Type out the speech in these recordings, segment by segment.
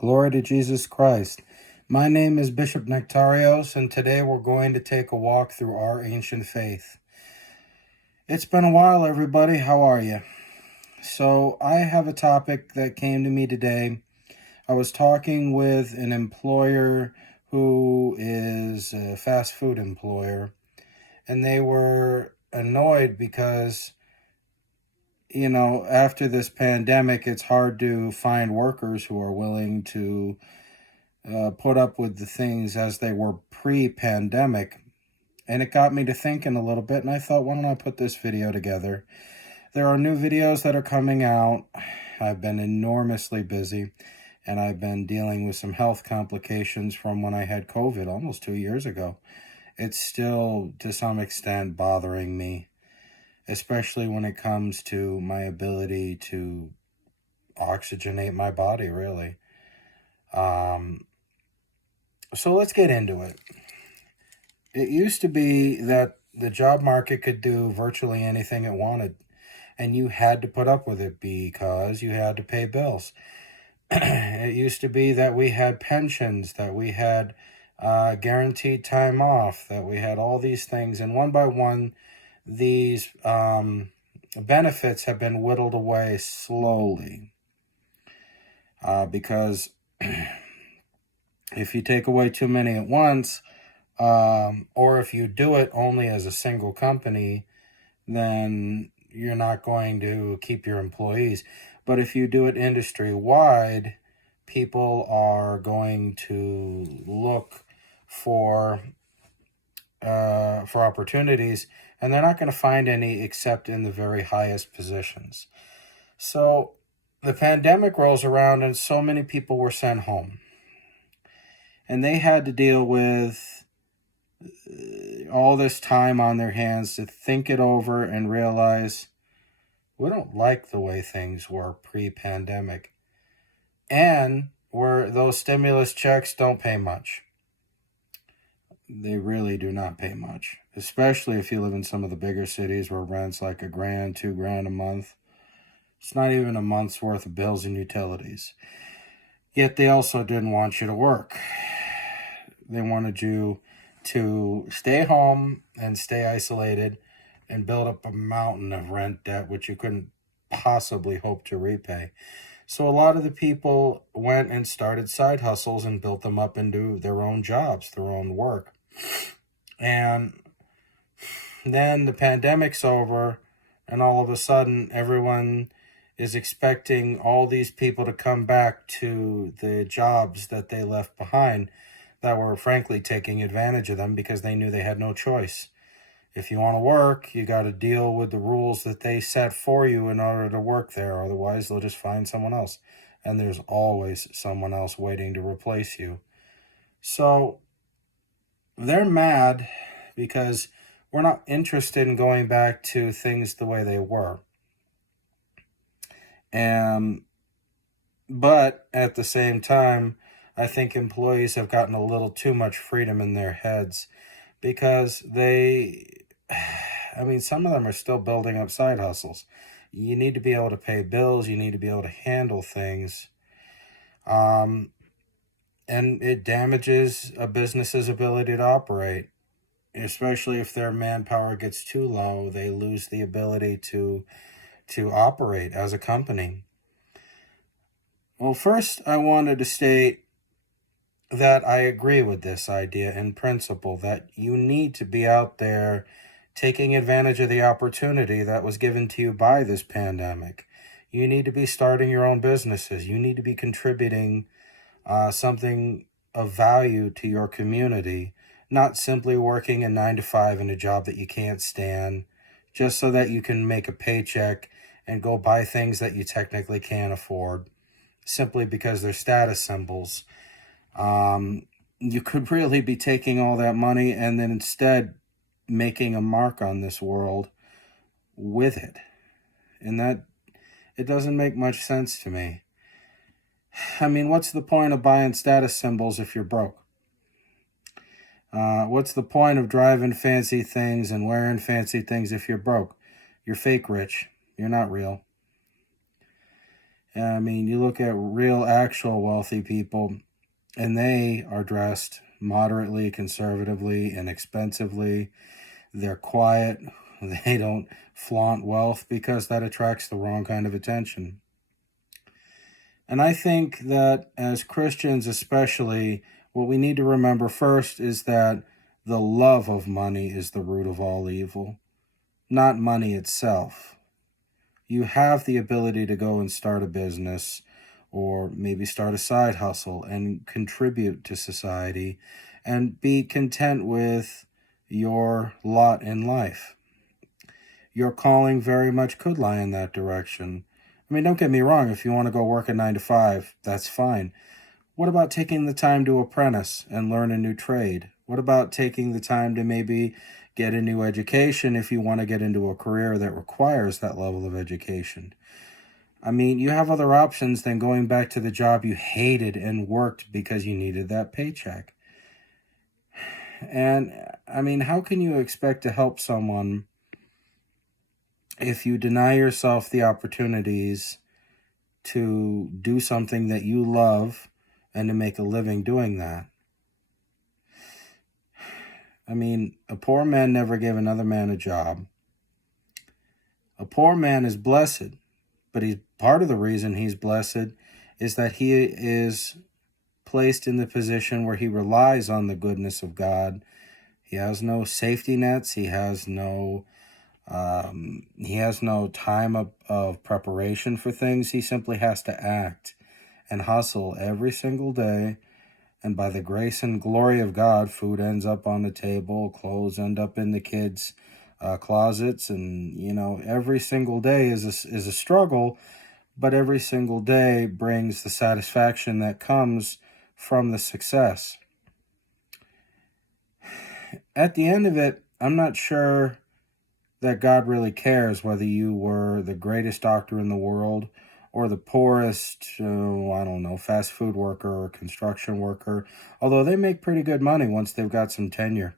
Glory to Jesus Christ. My name is Bishop Nectarios, and today we're going to take a walk through our ancient faith. It's been a while, everybody. How are you? So I have a topic that came to me today. I was talking with an employer who is a fast food employer, and they were annoyed because after this pandemic, it's hard to find workers who are willing to put up with the things as they were pre-pandemic. And it got me to thinking a little bit, and I thought, why don't I put this video together? There are new videos that are coming out. I've been enormously busy, and I've been dealing with some health complications from when I had COVID almost 2 years ago. It's still, to some extent, bothering me, especially when it comes to my ability to oxygenate my body, really. So let's get into it. It used to be that the job market could do virtually anything it wanted, and you had to put up with it because you had to pay bills. It used to be that we had pensions, that we had guaranteed time off, that we had all these things, and one by one, these benefits have been whittled away slowly because if you take away too many at once, or if you do it only as a single company, then you're not going to keep your employees. But if you do it industry-wide, people are going to look for opportunities, and they're not going to find any except in the very highest positions. So the pandemic rolls around, and so many people were sent home. And they had to deal with all this time on their hands to think it over and realize we don't like the way things were pre-pandemic. And where those stimulus checks don't pay much. They really do not pay much, especially if you live in some of the bigger cities where rent's like $1,000, $2,000 a month. It's not even a month's worth of bills and utilities. Yet they also didn't want you to work. They wanted you to stay home and stay isolated and build up a mountain of rent debt, which you couldn't possibly hope to repay. So a lot of the people went and started side hustles and built them up into their own jobs, their own work. And then the pandemic's over, and all of a sudden everyone is expecting all these people to come back to the jobs that they left behind that were frankly taking advantage of them because they knew they had no choice. If you want to work, you got to deal with the rules that they set for you in order to work there. Otherwise, they'll just find someone else. And there's always someone else waiting to replace you. So they're mad because we're not interested in going back to things the way they were. But at the same time, I think employees have gotten a little too much freedom in their heads because some of them are still building up side hustles. You need to be able to pay bills. You need to be able to handle things. And it damages a business's ability to operate, especially if their manpower gets too low. They lose the ability to operate as a company. Well, first, I wanted to state that I agree with this idea in principle, that you need to be out there taking advantage of the opportunity that was given to you by this pandemic. You need to be starting your own businesses. You need to be contributing something of value to your community, not simply working a 9-to-5 in a job that you can't stand just so that you can make a paycheck and go buy things that you technically can't afford simply because they're status symbols. You could really be taking all that money and then instead making a mark on this world with it. And that, it doesn't make much sense to me. What's the point of buying status symbols if you're broke? What's the point of driving fancy things and wearing fancy things if you're broke? You're fake rich. You're not real. I mean, you look at real, actual wealthy people, and they are dressed moderately, conservatively, inexpensively. They're quiet. They don't flaunt wealth because that attracts the wrong kind of attention. And I think that as Christians, especially, what we need to remember first is that the love of money is the root of all evil, not money itself. You have the ability to go and start a business or maybe start a side hustle and contribute to society and be content with your lot in life. Your calling very much could lie in that direction. I mean, don't get me wrong, if you want to go work a 9 to 5, that's fine. What about taking the time to apprentice and learn a new trade? What about taking the time to maybe get a new education if you want to get into a career that requires that level of education? I mean, you have other options than going back to the job you hated and worked because you needed that paycheck. And I mean, how can you expect to help someone if you deny yourself the opportunities to do something that you love and to make a living doing that? I mean, a poor man never gave another man a job. A poor man is blessed, but he's part of the reason he's blessed is that he is placed in the position where he relies on the goodness of God. He has no safety nets. He has no time of preparation for things. He simply has to act and hustle every single day. And by the grace and glory of God, food ends up on the table, clothes end up in the kids' closets, and every single day is a struggle, but every single day brings the satisfaction that comes from the success. At the end of it, I'm not sure that God really cares whether you were the greatest doctor in the world or the poorest, fast food worker or construction worker, although they make pretty good money once they've got some tenure.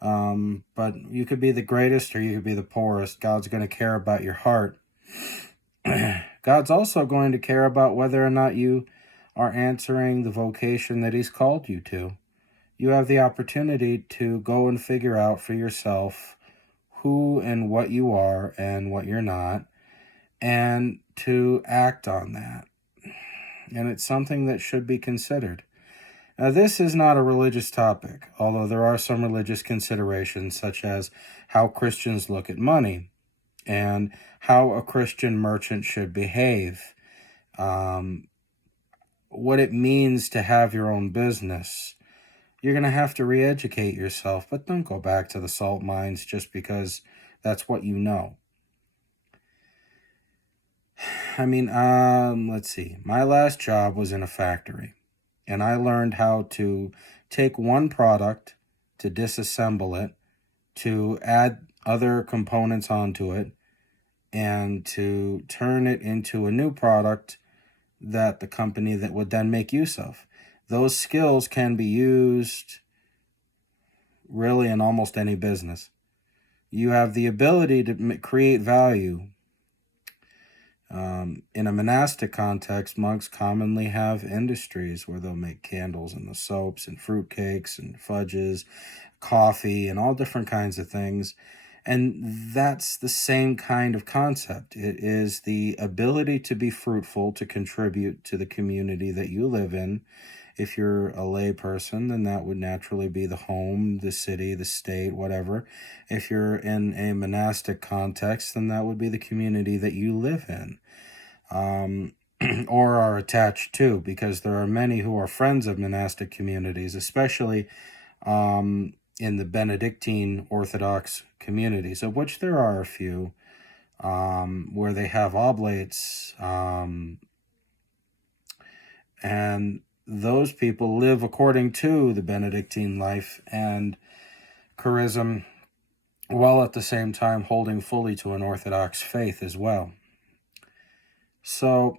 But you could be the greatest or you could be the poorest. God's going to care about your heart. God's also going to care about whether or not you are answering the vocation that He's called you to. You have the opportunity to go and figure out for yourself who and what you are and what you're not, and to act on that. And it's something that should be considered. Now, this is not a religious topic, although there are some religious considerations, such as how Christians look at money and how a Christian merchant should behave, what it means to have your own business. You're going to have to re-educate yourself, but don't go back to the salt mines just because that's what you know. I mean, let's see. My last job was in a factory, and I learned how to take one product, to disassemble it, to add other components onto it, and to turn it into a new product that the company that would then make use of. Those skills can be used really in almost any business. You have the ability to create value. In a monastic context, monks commonly have industries where they'll make candles and the soaps and fruitcakes and fudges, coffee, and all different kinds of things. And that's the same kind of concept. It is the ability to be fruitful, to contribute to the community that you live in. If you're a lay person, then that would naturally be the home, the city, the state, whatever. If you're in a monastic context, then that would be the community that you live in, or are attached to, because there are many who are friends of monastic communities, especially in the Benedictine Orthodox communities, of which there are a few, where they have oblates, and those people live according to the Benedictine life and charism, while at the same time holding fully to an Orthodox faith as well. So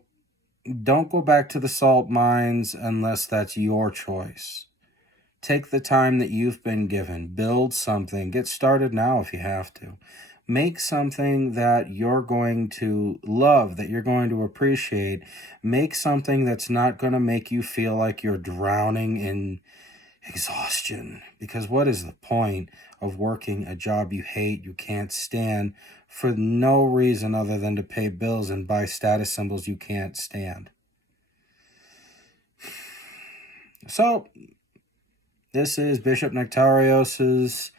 don't go back to the salt mines unless that's your choice. Take the time that you've been given. Build something. Get started now if you have to. Make something that you're going to love, that you're going to appreciate. Make something that's not going to make you feel like you're drowning in exhaustion. Because what is the point of working a job you hate, you can't stand, for no reason other than to pay bills and buy status symbols you can't stand? So, this is Bishop Nectarios's,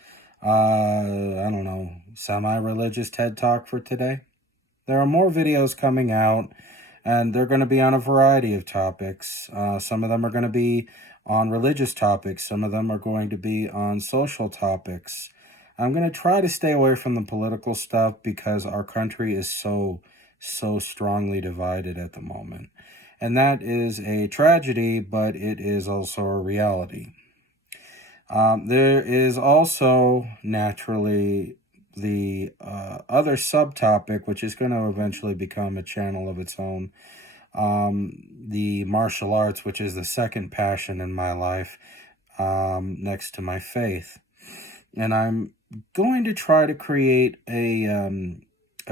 I don't know, semi-religious TED Talk for today. There are more videos coming out, and they're going to be on a variety of topics. Some of them are going to be on religious topics. Some of them are going to be on social topics. I'm going to try to stay away from the political stuff because our country is so strongly divided at the moment. And that is a tragedy, but it is also a reality. There is also naturally the other subtopic, which is going to eventually become a channel of its own, the martial arts, which is the second passion in my life, next to my faith. And I'm going to try to create a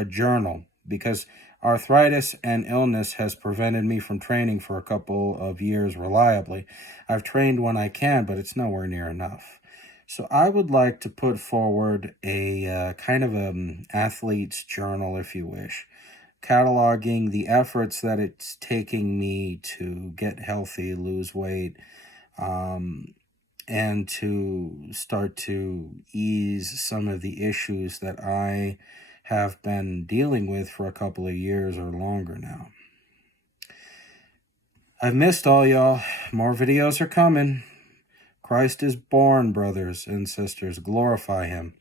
journal, because arthritis and illness has prevented me from training for a couple of years reliably. I've trained when I can, but it's nowhere near enough. So I would like to put forward a kind of an athlete's journal, if you wish, cataloging the efforts that it's taking me to get healthy, lose weight, and to start to ease some of the issues that I have been dealing with for a couple of years or longer now. I've missed all y'all. More videos are coming. Christ is born, brothers and sisters. Glorify him.